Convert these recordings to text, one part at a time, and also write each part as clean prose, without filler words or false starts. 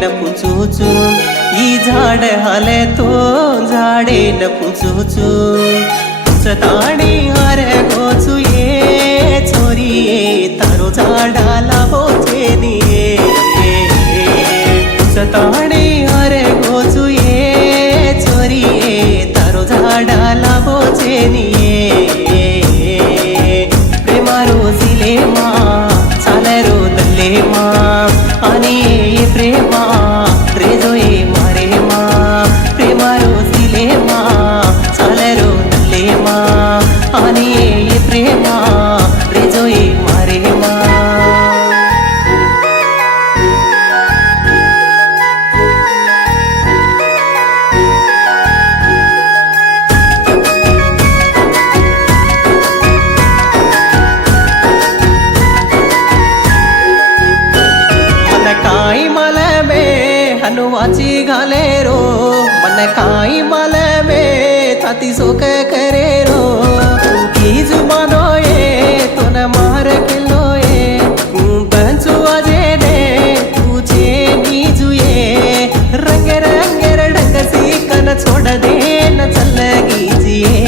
न पुचुचु ई झाड हाले तो झाडे न पुचुचु पुचताणी हारे गोचु ये छोरी तारो झाडाला बोचे दिए पुचताणी हारे गोचु ये छोरी तारो झाडाला बोचे निये प्रेमारो सिले मा चालरो दल्ले मा आणि प्रेमा रेजोए मारे मा प्रेमारो सिले मा चालरो दल्ले मा आणि प्रेमा रेजोए मारे मा हनुवाची घाले रो मन काई माल में ताती सोक करे रो की जुबानो ये तो न मार किलो ये बंचु आजे ने तुझे नीजुए रंग रंग रंग सी कन छोड़ दे न चल कीजिए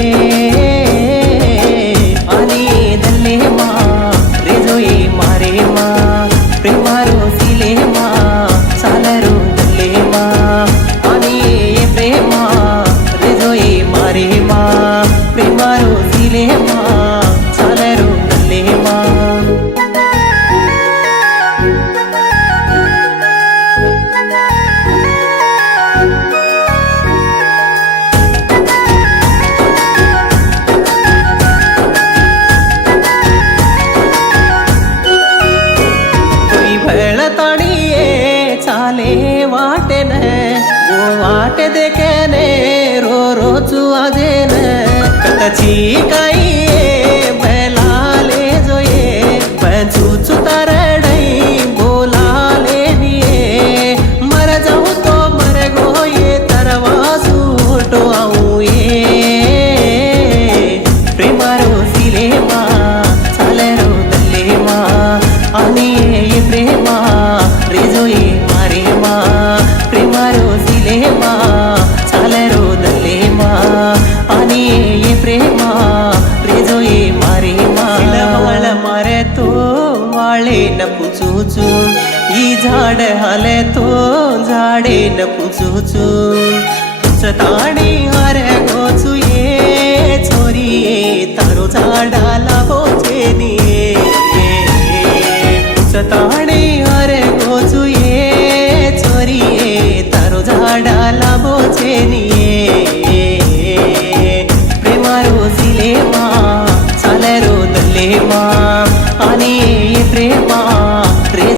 आनी दल्ले माँ रेजोए मारे माँ प्रेमारो सिले माँ चालरो प्रेमारो सिले मा चालरो दल्ले मा कोई भेळताणी चाले वाटे न वो वाटे देखे ने रो रोचु आजे न कतची काई बैलाले जोये बंचुचु तरडई बोलाले निये मर जाऊ तो मर गोये तरवासु उठो आऊ ये प्रेमारो सिले मा चालरो दल्ले मा आणि प्रेमा रेजोए मारे मा प्रेमारो सिले मा चालरो दल्ले मा आणि प्रेमा रेजोए मारे माळ मारे तो वाळे न पुचुचु ई झाड हाले तो झाडे न पुचुचु पुचताणी हारे गोचु ये छोरी तारो झाडा